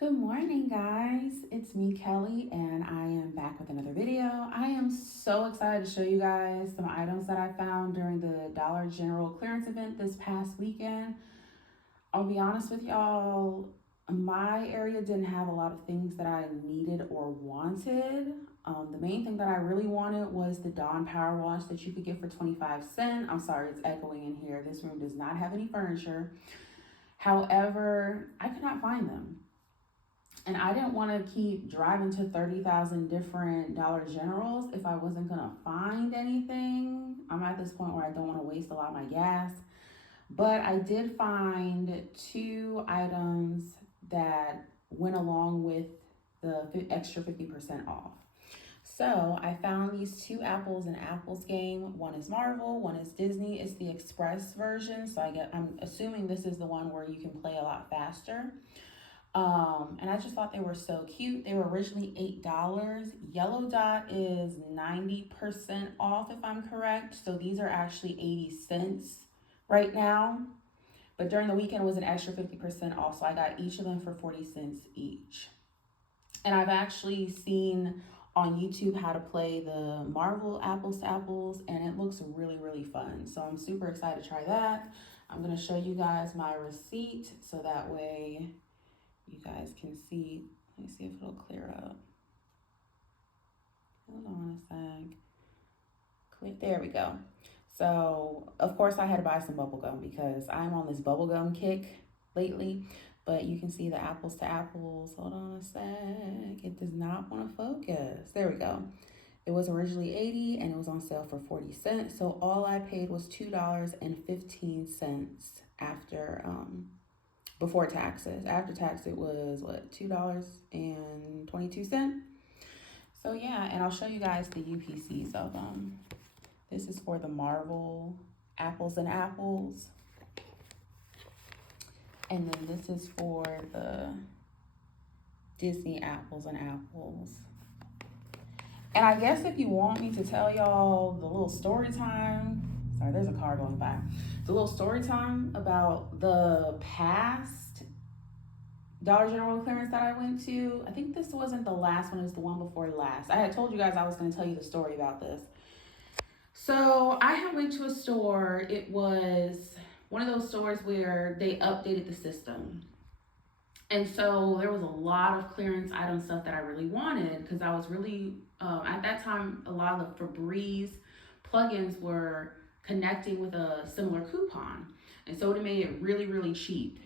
Good morning, guys. It's me, Kelly, and I am back with another video. I am so excited to show you guys some items that I found during the Dollar General clearance event this past weekend. I'll be honest with y'all, my area didn't have a lot of things that I needed or wanted. The main thing that I really wanted was the Dawn Power Wash that you could get for 25 cents. I'm sorry, it's echoing in here. This room does not have any furniture. However, I could not find them. And I didn't want to keep driving to 30,000 different Dollar Generals if I wasn't going to find anything. I'm at this point where I don't want to waste a lot of my gas. But I did find two items that went along with the extra 50% off. So I found these two apples in Apple's game. One is Marvel, one is Disney. It's the Express version. So I'm assuming this is the one where you can play a lot faster. And I just thought they were so cute. They were originally $8. Yellow Dot is 90% off, if I'm correct. So these are actually 80 cents right now. But during the weekend, it was an extra 50% off. So I got each of them for 40 cents each. And I've actually seen on YouTube how to play the Marvel Apples to Apples, and it looks really, really fun. So I'm super excited to try that. I'm going to show you guys my receipt so that way you guys can see. Let me see if it'll clear up. Hold on a sec. Click. There we go. So, of course, I had to buy some bubble gum because I'm on this bubble gum kick lately. But you can see the apples to apples. Hold on a sec. It does not want to focus. There we go. It was originally 80 and it was on sale for 40 cents. So all I paid was $2.15 after before taxes. After tax, it was what, $2.22. So yeah, and I'll show you guys the UPCs of them. This is for the Marvel Apples and Apples, and then this is for the Disney Apples and Apples. And I guess if you want me to tell y'all the little story time, sorry, there's a car going by. The little story time about the past Dollar General clearance that I went to. I think this wasn't the last one, it was the one before last. I had told you guys I was going to tell you the story about this. So I had went to a store. It was one of those stores where they updated the system. And so there was a lot of clearance item stuff that I really wanted because I was really, at that time, a lot of the Febreze plugins were connecting with a similar coupon. And so it made it really, really cheap.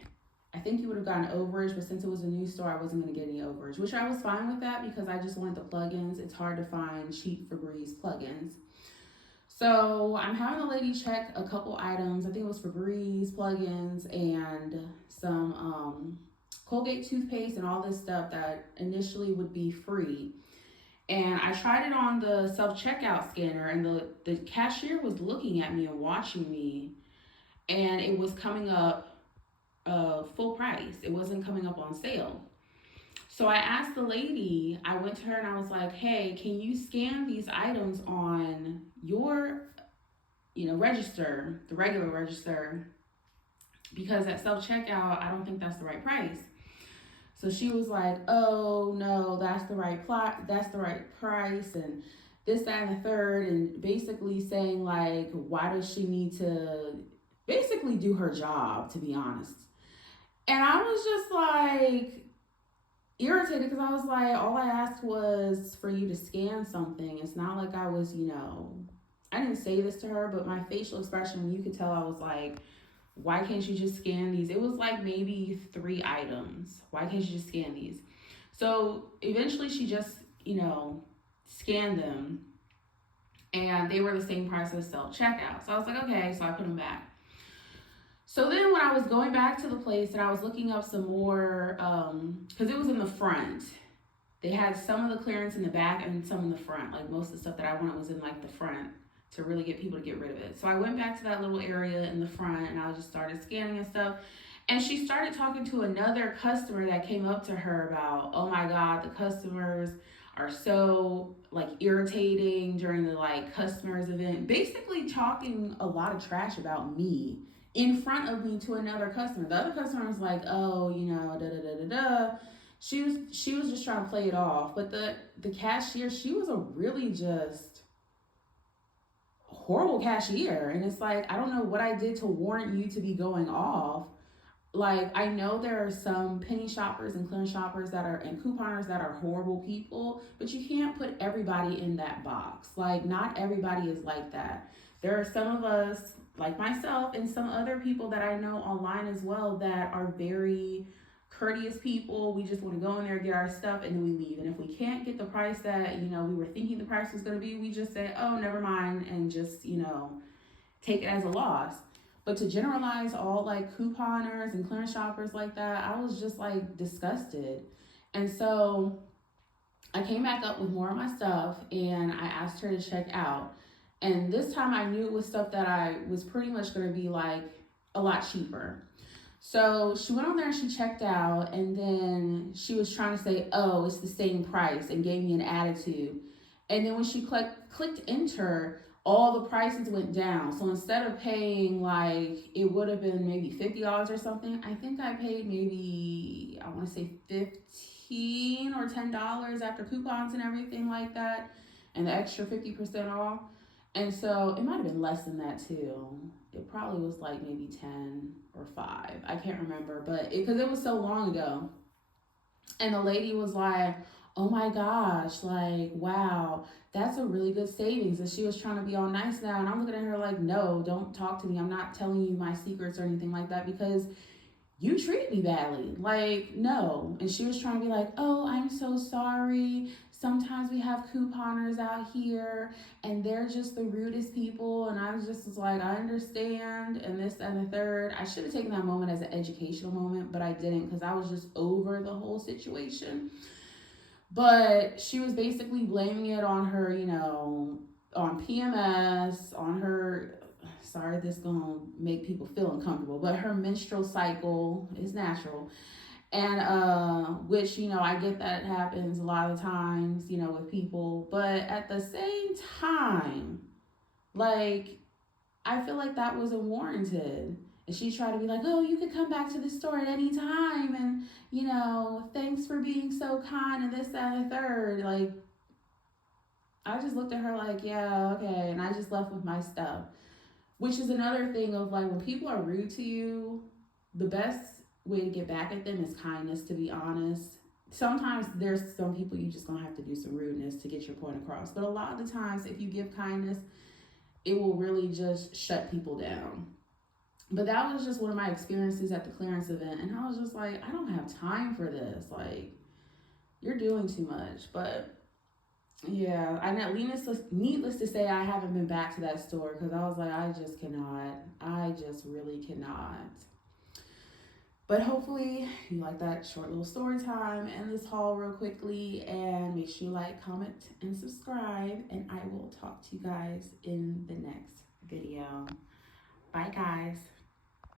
I think you would have gotten overage, but since it was a new store, I wasn't going to get any overage, which I was fine with that because I just wanted the plugins. It's hard to find cheap Febreze plugins. So I'm having the lady check a couple items. I think it was Febreze plugins and some Colgate toothpaste and all this stuff that initially would be free. And I tried it on the self-checkout scanner, and the cashier was looking at me and watching me, and it was coming up full price. It wasn't coming up on sale. So I asked the lady, I went to her and I was like, hey, can you scan these items on your, register, the regular register? Because at self-checkout, I don't think that's the right price. So she was like, oh no, that's the right that's the right price, and this, that, and the third, and basically saying like, why does she need to basically do her job, to be honest. And I was just like irritated because I was like, all I asked was for you to scan something. It's not like I was, I didn't say this to her, but my facial expression, you could tell I was like, why can't you just scan these? It was like maybe 3 items. Why can't you just scan these? So eventually she just, scanned them, and they were the same price as self-checkout. So I was like, okay, so I put them back. So then when I was going back to the place and I was looking up some more, because it was in the front. They had some of the clearance in the back and some in the front. Like most of the stuff that I wanted was in like the front to really get people to get rid of it. So I went back to that little area in the front and I just started scanning and stuff. And she started talking to another customer that came up to her about, oh my God, the customers are so like irritating during the like customers event. Basically talking a lot of trash about me in front of me to another customer. The other customer was like, oh, da da da da da. She was just trying to play it off. But the cashier, she was a really just horrible cashier. And it's like, I don't know what I did to warrant you to be going off. Like, I know there are some penny shoppers and clearance shoppers that are and couponers that are horrible people, but you can't put everybody in that box. Like, not everybody is like that. There are some of us, like myself, and some other people that I know online as well that are very courteous people. We just want to go in there, get our stuff, and then we leave. And if we can't get the price that, we were thinking the price was going to be, we just say, oh, never mind, and just, take it as a loss. But to generalize all like couponers and clearance shoppers like that, I was just like disgusted. And so I came back up with more of my stuff and I asked her to check out. And this time I knew it was stuff that I was pretty much going to be like a lot cheaper. So she went on there and she checked out, and then she was trying to say, oh, it's the same price, and gave me an attitude. And then when she clicked enter, all the prices went down. So instead of paying like it would have been maybe $50 or something, I think I paid maybe, I want to say 15 or $10 after coupons and everything like that, and the extra 50% off. And so it might have been less than that too. It probably was like maybe 10 or 5. I can't remember, but because it was so long ago. And the lady was like, oh my gosh, like, wow, that's a really good savings. And she was trying to be all nice now. And I'm looking at her like, no, don't talk to me. I'm not telling you my secrets or anything like that because you treated me badly. Like, no. And she was trying to be like, oh, I'm so sorry. Sometimes we have couponers out here and they're just the rudest people. And I was like, I understand. And this and the third. I should have taken that moment as an educational moment, but I didn't because I was just over the whole situation. But she was basically blaming it on her, on PMS, on her, sorry, this gonna make people feel uncomfortable, but her menstrual cycle is natural. And which, I get that happens a lot of times, with people. But at the same time, like, I feel like that wasn't warranted. And she tried to be like, oh, you could come back to the store at any time. And, thanks for being so kind and this, that, and the third. Like, I just looked at her like, yeah, okay. And I just left with my stuff. Which is another thing of like when people are rude to you, the best way to get back at them is kindness, to be honest. Sometimes there's some people you just gonna have to do some rudeness to get your point across. But a lot of the times, if you give kindness, it will really just shut people down. But that was just one of my experiences at the clearance event. And I was just like, I don't have time for this. Like, you're doing too much. But yeah, I know. Needless to say, I haven't been back to that store because I was like, I just cannot. I just really cannot. But hopefully, you like that short little story time and this haul real quickly. And make sure you like, comment, and subscribe. And I will talk to you guys in the next video. Bye, guys.